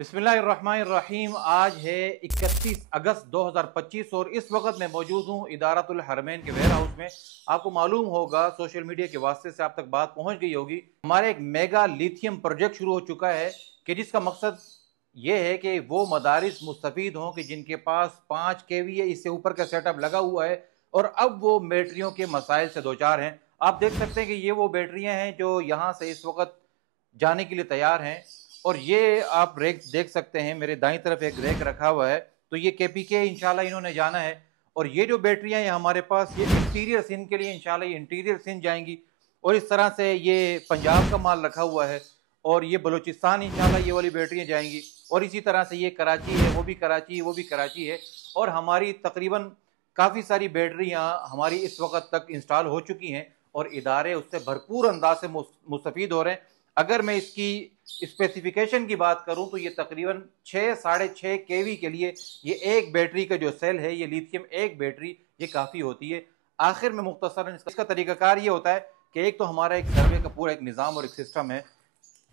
बिस्मिल्लाहिर्रहमानिर्रहीम। आज है 31 अगस्त 2025 और इस वक्त मैं मौजूद हूँ इदारतुल हरमैन के वेयर हाउस में। आपको मालूम होगा, सोशल मीडिया के वास्ते से आप तक बात पहुँच गई होगी। हमारा एक मेगा लिथियम प्रोजेक्ट शुरू हो चुका है कि जिसका मकसद ये है कि वो मदारिस मुस्तफ़ीद हों कि जिनके पास 5 केवी है, इससे ऊपर का सेटअप लगा हुआ है और अब वो बैटरियों के मसाइल से दो चार हैं। आप देख सकते हैं कि ये वो बैटरियाँ हैं जो यहाँ से इस वक्त जाने के लिए तैयार हैं। और ये आप रैक देख सकते हैं, मेरे दाईं तरफ एक रैक रखा हुआ है, तो ये केपीके इंशाल्लाह इन्होंने जाना है। और ये जो बैटरियां हैं हमारे पास, ये इंटीरियर सिंध के लिए इंशाल्लाह ये इंटीरियर सिंध जाएंगी। और इस तरह से ये पंजाब का माल रखा हुआ है और ये बलूचिस्तान इंशाल्लाह ये वाली बैटरियां जाएंगी। और इसी तरह से ये कराची है, वो भी कराची है, वो भी कराची है। और हमारी तकरीबन काफ़ी सारी बैटरियां हमारी इस वक्त तक इंस्टॉल हो चुकी हैं और इदारे उससे भरपूर अंदाज से मुस्तफ़ीद हो रहे हैं। अगर मैं इसकी स्पेसिफिकेशन की बात करूं तो ये तकरीबन 6-6.5 केवी के लिए ये एक बैटरी का जो सेल है, ये लिथियम एक बैटरी ये काफ़ी होती है। आखिर में मुख्तसरन इसका तरीकाकार ये होता है कि एक तो हमारा एक सर्वे का पूरा एक निज़ाम और एक सिस्टम है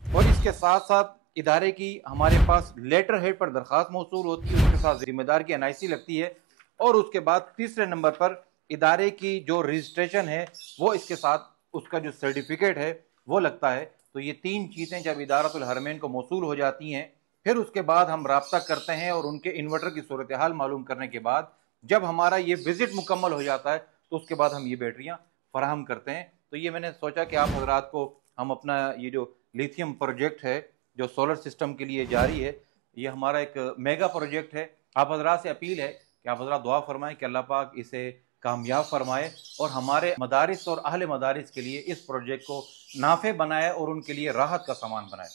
और इसके साथ साथ इदारे की हमारे पास लेटर हेड पर दरख्वास्त मौसूल होती है, उसके साथ जिम्मेदार की एनआईसी लगती है और उसके बाद तीसरे नंबर पर इदारे की जो रजिस्ट्रेशन है वो इसके साथ उसका जो सर्टिफिकेट है वो लगता है। तो ये तीन चीज़ें जब इदारतुल हरमैन को मौसूल हो जाती हैं, फिर उसके बाद हम राब्ता करते हैं और उनके इन्वर्टर की सूरत हाल मालूम करने के बाद जब हमारा ये विजिट मुकम्मल हो जाता है तो उसके बाद हम ये बैटरियाँ फराहम करते हैं। तो ये मैंने सोचा कि आप हजरात को हम अपना ये जो लिथियम प्रोजेक्ट है जो सोलर सिस्टम के लिए जारी है, ये हमारा एक मेगा प्रोजेक्ट है। आप हजरात से अपील है कि आप हजरात दुआ फरमाएं कि अल्लाह पाक इसे कामयाब फरमाए और हमारे मदारिस और अहले मदारिस के लिए इस प्रोजेक्ट को नाफे बनाए और उनके लिए राहत का सामान बनाए।